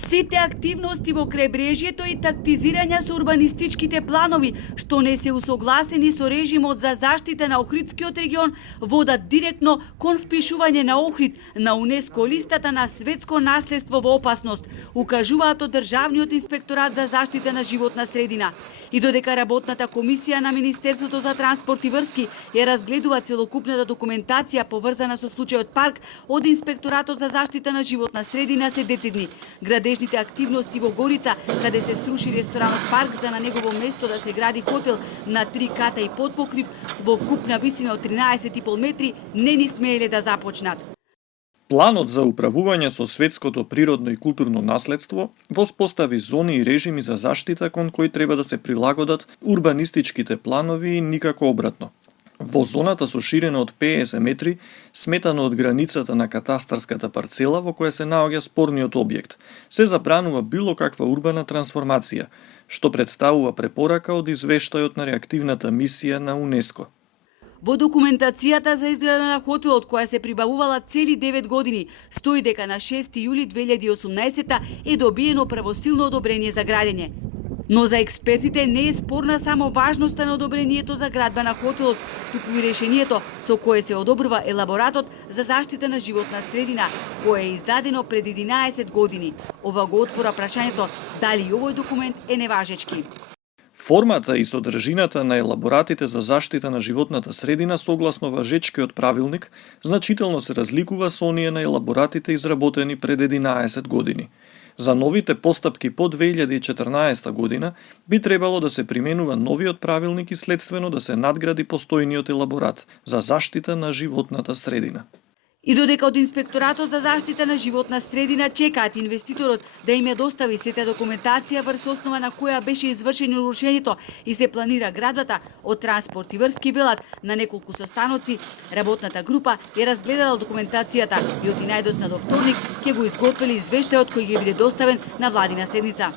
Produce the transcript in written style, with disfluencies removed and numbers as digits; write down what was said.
Сите активности во крајбрежјето и тактизирање со урбанистичките планови, што не се усогласени со режимот за заштита на Охридскиот регион, водат директно кон впишување на Охрид на УНЕСКО листата на светско наследство во опасност, укажуваат од Државниот инспекторат за заштита на животна средина. И додека работната комисија на Министерството за транспорт и врски ја разгледува целокупната документација поврзана со случајот парк, од Инспекторатот за заштита на животна средина се децидни. Градежните активности во Горица, каде се сруши ресторанот парк за на негово место да се гради хотел на 3 ката и подпокрив во вкупна висина од 13,5 метри, не ни смееле да започнат. Планот за управување со светското природно и културно наследство воспостави зони и режими за заштита кон кои треба да се прилагодат урбанистичките планови и никако обратно. Во зоната со ширина од 50 метри, сметано од границата на катастарската парцела во која се наоѓа спорниот објект, се забранува било каква урбана трансформација, што представува препорака од извештајот на реактивната мисија на УНЕСКО. Во документацијата за изграда на хотелот, која се прибавувала цели 9 години, стои дека на 6 јули 2018 е добиено правосилно одобрение за градење. Но за експертите не е спорна само важноста на одобрението за градба на хотелот, туку и решението со кое се одобрува елаборатот за заштита на животна средина, кое е издадено пред 11 години. Ова го отвора прашањето дали овој документ е неважечки. Формата и содржината на елаборатите за заштита на животната средина согласно важечкиот правилник значително се разликува со оние на елаборатите изработени пред 11 години. За новите постапки по 2014 година би требало да се применува новиот правилник и следствено да се надгради постојниот елаборат за заштита на животната средина. И додека од Инспекторатот за заштита на животна средина чекаат инвеститорот да им ја достави сета документација врз основа на која беше извршено нарушението и се планира градбата, од Транспорт и врски велат на неколку состаноци, работната група ја разгледала документацијата и од најдосна до вторник ќе го изготвили извештајот кој ќе биде доставен на владина седница.